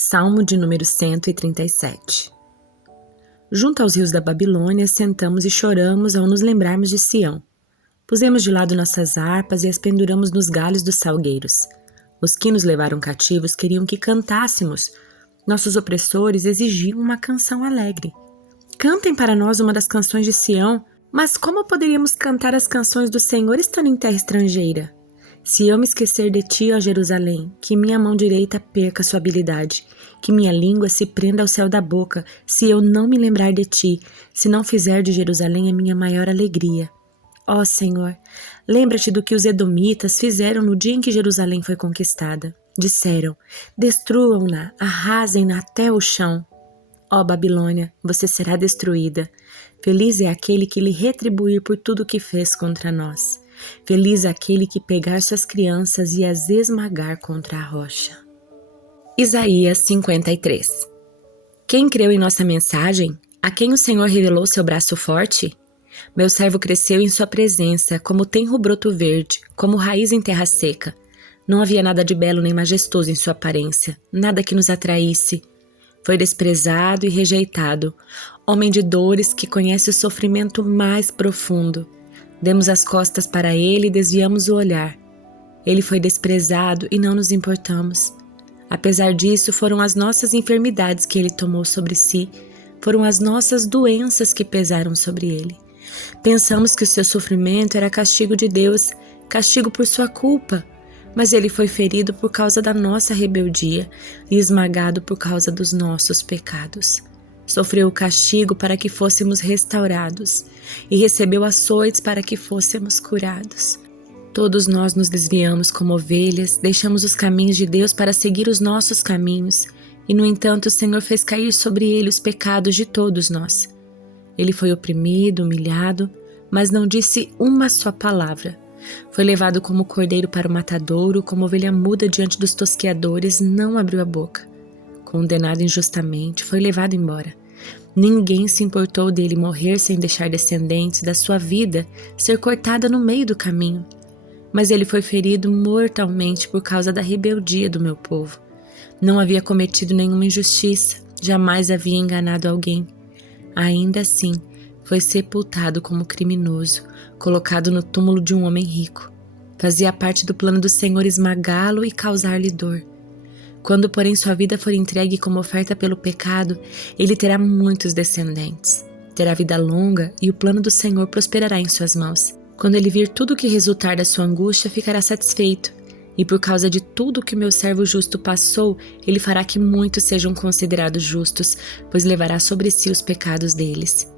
Salmo de número 137. Junto aos rios da Babilônia, sentamos e choramos ao nos lembrarmos de Sião. Pusemos de lado nossas harpas e as penduramos nos galhos dos salgueiros. Os que nos levaram cativos queriam que cantássemos. Nossos opressores exigiam uma canção alegre. Cantem para nós uma das canções de Sião. Mas como poderíamos cantar as canções do Senhor estando em terra estrangeira? Se eu me esquecer de ti, ó Jerusalém, que minha mão direita perca sua habilidade, que minha língua se prenda ao céu da boca, se eu não me lembrar de ti, se não fizer de Jerusalém a minha maior alegria. Ó Senhor, lembra-te do que os edomitas fizeram no dia em que Jerusalém foi conquistada. Disseram, destruam-na, arrasem-na até o chão. Ó Babilônia, você será destruída. Feliz é aquele que lhe retribuir por tudo o que fez contra nós. Feliz é aquele que pegar suas crianças e as esmagar contra a rocha. Isaías 53. Quem creu em nossa mensagem? A quem o Senhor revelou seu braço forte? Meu servo cresceu em sua presença, como tenro broto verde, como raiz em terra seca. Não havia nada de belo nem majestoso em sua aparência, nada que nos atraísse. Foi desprezado e rejeitado, homem de dores que conhece o sofrimento mais profundo. Demos as costas para ele e desviamos o olhar. Ele foi desprezado e não nos importamos. Apesar disso, foram as nossas enfermidades que ele tomou sobre si, foram as nossas doenças que pesaram sobre ele. Pensamos que o seu sofrimento era castigo de Deus, castigo por sua culpa, mas ele foi ferido por causa da nossa rebeldia e esmagado por causa dos nossos pecados. Sofreu o castigo para que fôssemos restaurados e recebeu açoites para que fôssemos curados. Todos nós nos desviamos como ovelhas, deixamos os caminhos de Deus para seguir os nossos caminhos e, no entanto, o Senhor fez cair sobre ele os pecados de todos nós. Ele foi oprimido, humilhado, mas não disse uma só palavra. Foi levado como cordeiro para o matadouro, como ovelha muda diante dos tosqueadores, não abriu a boca. Condenado injustamente, foi levado embora. Ninguém se importou dele morrer sem deixar descendentes, da sua vida ser cortada no meio do caminho. Mas ele foi ferido mortalmente por causa da rebeldia do meu povo. Não havia cometido nenhuma injustiça, jamais havia enganado alguém. Ainda assim, foi sepultado como criminoso, colocado no túmulo de um homem rico. Fazia parte do plano do Senhor esmagá-lo e causar-lhe dor. Quando, porém, sua vida for entregue como oferta pelo pecado, ele terá muitos descendentes. Terá vida longa e o plano do Senhor prosperará em suas mãos. Quando ele vir tudo o que resultar da sua angústia, ficará satisfeito. E por causa de tudo que o meu servo justo passou, ele fará que muitos sejam considerados justos, pois levará sobre si os pecados deles.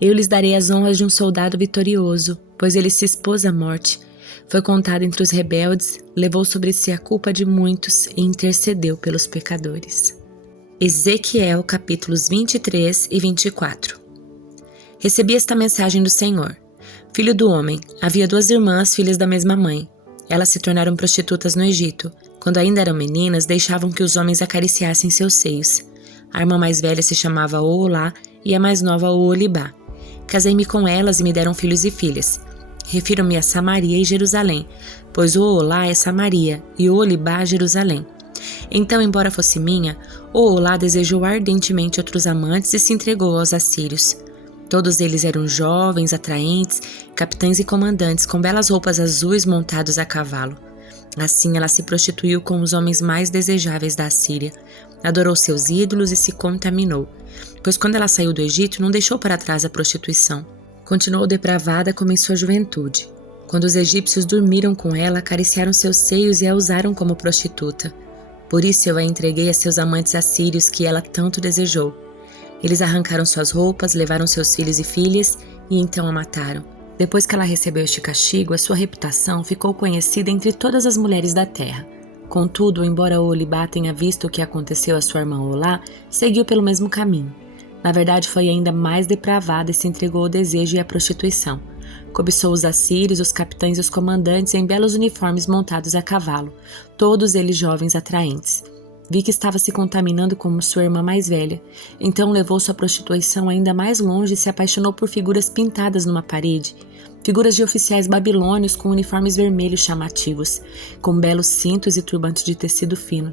Eu lhes darei as honras de um soldado vitorioso, pois ele se expôs à morte. Foi contado entre os rebeldes, levou sobre si a culpa de muitos e intercedeu pelos pecadores. Ezequiel capítulos 23 e 24. Recebi esta mensagem do Senhor. Filho do homem, havia 2 irmãs, filhas da mesma mãe. Elas se tornaram prostitutas no Egito. Quando ainda eram meninas, deixavam que os homens acariciassem seus seios. A irmã mais velha se chamava Oholá e a mais nova Oholibá. Casei-me com elas e me deram filhos e filhas. Refiro-me a Samaria e Jerusalém, pois Oholá é Samaria e Oholibá Jerusalém. Então, embora fosse minha, Oholá desejou ardentemente outros amantes e se entregou aos assírios. Todos eles eram jovens, atraentes, capitães e comandantes com belas roupas azuis montados a cavalo. Assim ela se prostituiu com os homens mais desejáveis da Assíria, adorou seus ídolos e se contaminou, pois quando ela saiu do Egito não deixou para trás a prostituição. Continuou depravada como em sua juventude. Quando os egípcios dormiram com ela, acariciaram seus seios e a usaram como prostituta. Por isso eu a entreguei a seus amantes assírios que ela tanto desejou. Eles arrancaram suas roupas, levaram seus filhos e filhas e então a mataram. Depois que ela recebeu este castigo, a sua reputação ficou conhecida entre todas as mulheres da terra. Contudo, embora Oholibá tenha visto o que aconteceu à sua irmã Oholá, seguiu pelo mesmo caminho. Na verdade, foi ainda mais depravada e se entregou ao desejo e à prostituição. Cobiçou os assírios, os capitães e os comandantes em belos uniformes montados a cavalo, todos eles jovens atraentes. Vi que estava se contaminando como sua irmã mais velha. Então levou sua prostituição ainda mais longe e se apaixonou por figuras pintadas numa parede. Figuras de oficiais babilônios com uniformes vermelhos chamativos, com belos cintos e turbantes de tecido fino.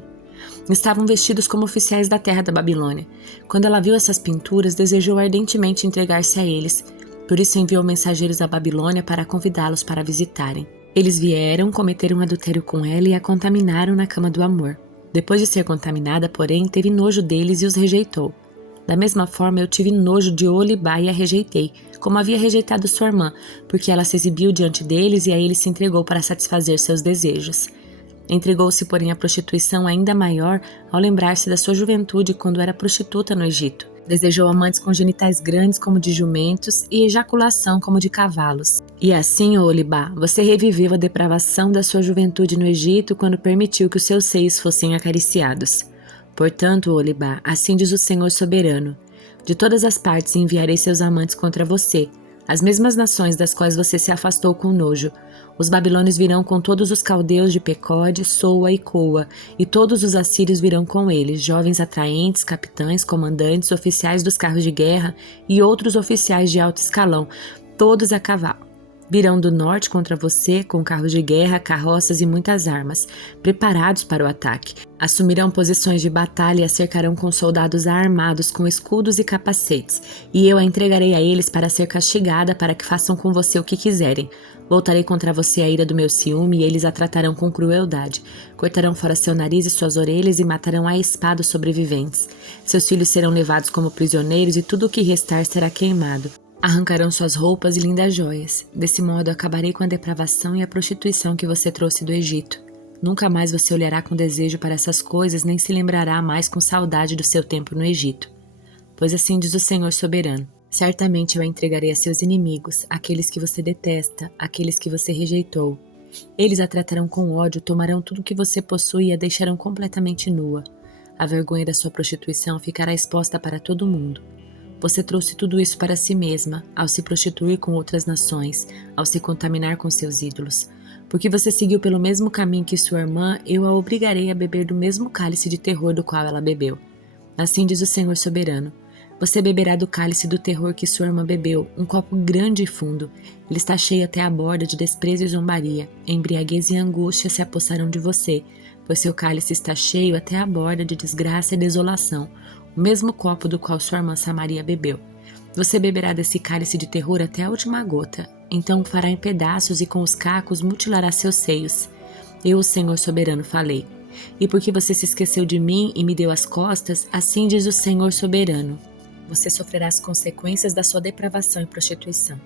Estavam vestidos como oficiais da terra da Babilônia. Quando ela viu essas pinturas, desejou ardentemente entregar-se a eles. Por isso enviou mensageiros à Babilônia para convidá-los para a visitarem. Eles vieram, cometeram adultério com ela e a contaminaram na cama do amor. Depois de ser contaminada, porém, teve nojo deles e os rejeitou. Da mesma forma, eu tive nojo de Oholibá e a rejeitei, como havia rejeitado sua irmã, porque ela se exibiu diante deles e a eles se entregou para satisfazer seus desejos. Entregou-se, porém, à prostituição ainda maior ao lembrar-se da sua juventude quando era prostituta no Egito. Desejou amantes com genitais grandes como de jumentos e ejaculação como de cavalos. E assim, Oholibá, você reviveu a depravação da sua juventude no Egito quando permitiu que os seus seios fossem acariciados. Portanto, Oholibá, assim diz o Senhor soberano, de todas as partes enviarei seus amantes contra você, as mesmas nações das quais você se afastou com nojo. Os babilônios virão com todos os caldeus de Pecode, Soa e Coa, e todos os assírios virão com eles, jovens atraentes, capitães, comandantes, oficiais dos carros de guerra e outros oficiais de alto escalão, todos a cavalo. Virão do norte contra você com carros de guerra, carroças e muitas armas, preparados para o ataque. Assumirão posições de batalha e a cercarão com soldados armados com escudos e capacetes, e eu a entregarei a eles para ser castigada para que façam com você o que quiserem. Voltarei contra você a ira do meu ciúme e eles a tratarão com crueldade. Cortarão fora seu nariz e suas orelhas e matarão à espada os sobreviventes. Seus filhos serão levados como prisioneiros e tudo o que restar será queimado. Arrancarão suas roupas e lindas joias. Desse modo, acabarei com a depravação e a prostituição que você trouxe do Egito. Nunca mais você olhará com desejo para essas coisas, nem se lembrará mais com saudade do seu tempo no Egito. Pois assim diz o Senhor soberano. Certamente eu a entregarei a seus inimigos, aqueles que você detesta, aqueles que você rejeitou. Eles a tratarão com ódio, tomarão tudo que você possui e a deixarão completamente nua. A vergonha da sua prostituição ficará exposta para todo mundo. Você trouxe tudo isso para si mesma, ao se prostituir com outras nações, ao se contaminar com seus ídolos. Porque você seguiu pelo mesmo caminho que sua irmã, eu a obrigarei a beber do mesmo cálice de terror do qual ela bebeu. Assim diz o Senhor soberano. Você beberá do cálice do terror que sua irmã bebeu, um copo grande e fundo. Ele está cheio até a borda de desprezo e zombaria. Embriaguez e angústia se apossarão de você, pois seu cálice está cheio até a borda de desgraça e desolação, o mesmo copo do qual sua irmã Samaria bebeu. Você beberá desse cálice de terror até a última gota, então o fará em pedaços e com os cacos mutilará seus seios. Eu, o Senhor soberano, falei. E porque você se esqueceu de mim e me deu as costas, assim diz o Senhor soberano. Você sofrerá as consequências da sua depravação e prostituição.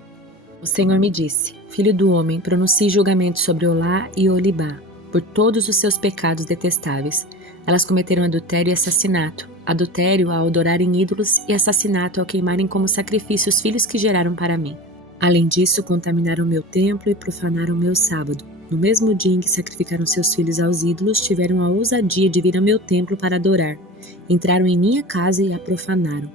O Senhor me disse, filho do homem, pronuncie julgamento sobre Olá e Oholibá, por todos os seus pecados detestáveis. Elas cometeram adultério e assassinato, adultério ao adorarem ídolos e assassinato ao queimarem como sacrifício os filhos que geraram para mim. Além disso, contaminaram meu templo e profanaram meu sábado. No mesmo dia em que sacrificaram seus filhos aos ídolos, tiveram a ousadia de vir ao meu templo para adorar. Entraram em minha casa e a profanaram.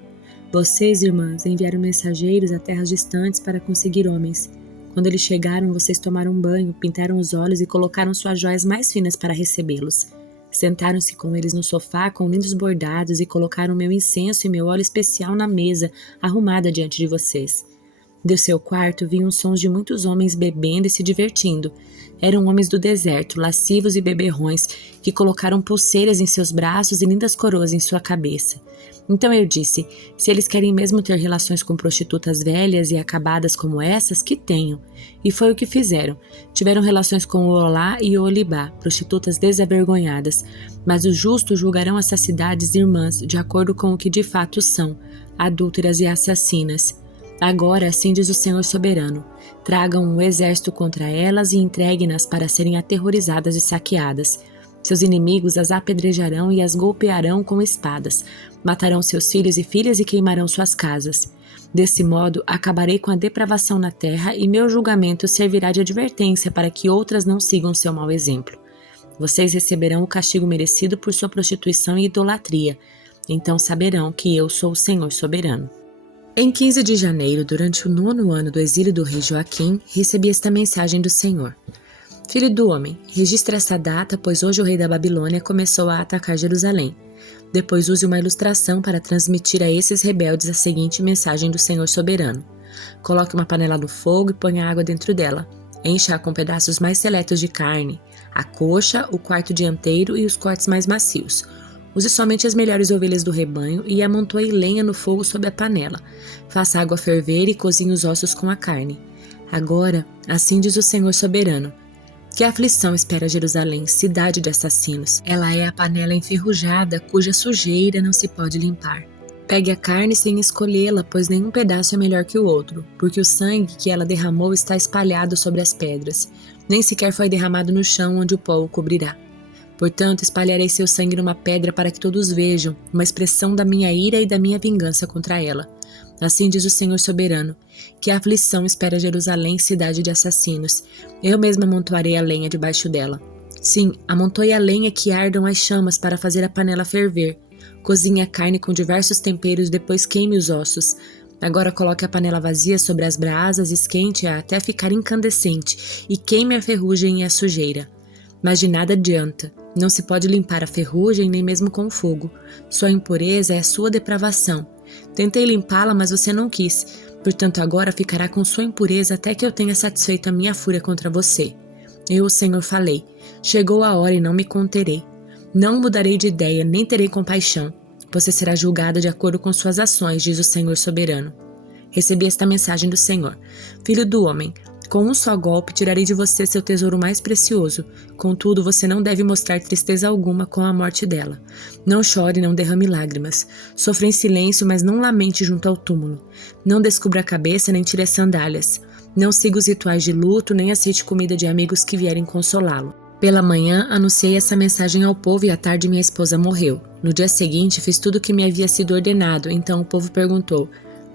Vocês, irmãs, enviaram mensageiros a terras distantes para conseguir homens. Quando eles chegaram, vocês tomaram banho, pintaram os olhos e colocaram suas joias mais finas para recebê-los. Sentaram-se com eles no sofá com lindos bordados e colocaram meu incenso e meu óleo especial na mesa, arrumada diante de vocês. Do seu quarto vinham sons de muitos homens bebendo e se divertindo. Eram homens do deserto, lascivos e beberrões, que colocaram pulseiras em seus braços e lindas coroas em sua cabeça. Então eu disse, se eles querem mesmo ter relações com prostitutas velhas e acabadas como essas, que tenham. E foi o que fizeram. Tiveram relações com Olá e Oholibá, prostitutas desavergonhadas. Mas os justos julgarão essas cidades irmãs de acordo com o que de fato são, adúlteras e assassinas. Agora, assim diz o Senhor soberano, tragam um exército contra elas e entreguem-nas para serem aterrorizadas e saqueadas. Seus inimigos as apedrejarão e as golpearão com espadas, matarão seus filhos e filhas e queimarão suas casas. Desse modo, acabarei com a depravação na terra e meu julgamento servirá de advertência para que outras não sigam seu mau exemplo. Vocês receberão o castigo merecido por sua prostituição e idolatria. Então saberão que eu sou o Senhor soberano. Em 15 de janeiro, durante o 9º ano do exílio do rei Joaquim, recebi esta mensagem do Senhor. Filho do homem, registre esta data, pois hoje o rei da Babilônia começou a atacar Jerusalém. Depois use uma ilustração para transmitir a esses rebeldes a seguinte mensagem do Senhor soberano. Coloque uma panela no fogo e ponha água dentro dela. Encha-a com pedaços mais seletos de carne. a coxa, o quarto dianteiro e os cortes mais macios. Use somente as melhores ovelhas do rebanho e amontoe lenha no fogo sob a panela. Faça água ferver e cozinhe os ossos com a carne. Agora, assim diz o Senhor soberano: que aflição espera Jerusalém, cidade de assassinos. Ela é a panela enferrujada, cuja sujeira não se pode limpar. Pegue a carne sem escolhê-la, pois nenhum pedaço é melhor que o outro, porque o sangue que ela derramou está espalhado sobre as pedras. Nem sequer foi derramado no chão onde o pó o cobrirá. Portanto, espalharei seu sangue numa pedra para que todos vejam, uma expressão da minha ira e da minha vingança contra ela. Assim diz o Senhor soberano: que a aflição espera Jerusalém, cidade de assassinos. Eu mesma amontoarei a lenha debaixo dela. Sim, amontoe a lenha que ardam as chamas para fazer a panela ferver. Cozinhe a carne com diversos temperos, depois queime os ossos. Agora coloque a panela vazia sobre as brasas, esquente-a até ficar incandescente e queime a ferrugem e a sujeira. Mas de nada adianta. Não se pode limpar a ferrugem nem mesmo com fogo. Sua impureza é a sua depravação. Tentei limpá-la, mas você não quis. Portanto, agora ficará com sua impureza até que eu tenha satisfeito a minha fúria contra você. Eu, o Senhor, falei. Chegou a hora e não me conterei. Não mudarei de ideia, nem terei compaixão. Você será julgado de acordo com suas ações, diz o Senhor soberano. Recebi esta mensagem do Senhor: Filho do homem, com um só golpe tirarei de você seu tesouro mais precioso. Contudo, você não deve mostrar tristeza alguma com a morte dela. Não chore, não derrame lágrimas. Sofra em silêncio, mas não lamente junto ao túmulo. Não descubra a cabeça, nem tire as sandálias. Não siga os rituais de luto, nem aceite comida de amigos que vierem consolá-lo. Pela manhã, anunciei essa mensagem ao povo e à tarde minha esposa morreu. No dia seguinte, fiz tudo o que me havia sido ordenado, então o povo perguntou: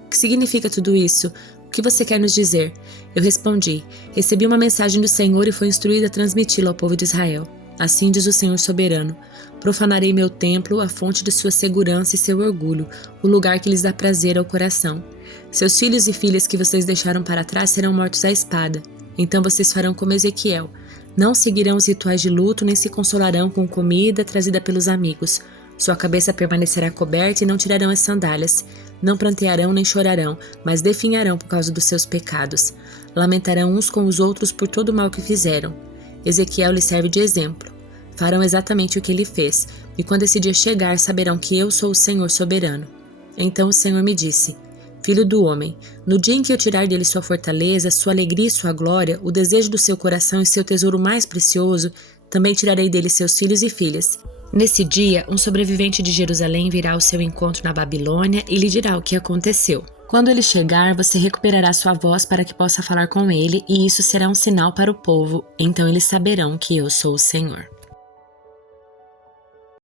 o que significa tudo isso? O que você quer nos dizer? Eu respondi: recebi uma mensagem do Senhor e fui instruída a transmiti-la ao povo de Israel. Assim diz o Senhor soberano: profanarei meu templo, a fonte de sua segurança e seu orgulho, o lugar que lhes dá prazer ao coração. Seus filhos e filhas que vocês deixaram para trás serão mortos à espada. Então vocês farão como Ezequiel. Não seguirão os rituais de luto, nem se consolarão com comida trazida pelos amigos. Sua cabeça permanecerá coberta e não tirarão as sandálias. Não prantearão nem chorarão, mas definharão por causa dos seus pecados. Lamentarão uns com os outros por todo o mal que fizeram. Ezequiel lhes serve de exemplo. Farão exatamente o que ele fez, e quando esse dia chegar, saberão que eu sou o Senhor soberano. Então o Senhor me disse: Filho do homem, no dia em que eu tirar dele sua fortaleza, sua alegria e sua glória, o desejo do seu coração e seu tesouro mais precioso, também tirarei dele seus filhos e filhas. Nesse dia, um sobrevivente de Jerusalém virá ao seu encontro na Babilônia e lhe dirá o que aconteceu. Quando ele chegar, você recuperará sua voz para que possa falar com ele, e isso será um sinal para o povo, então eles saberão que eu sou o Senhor.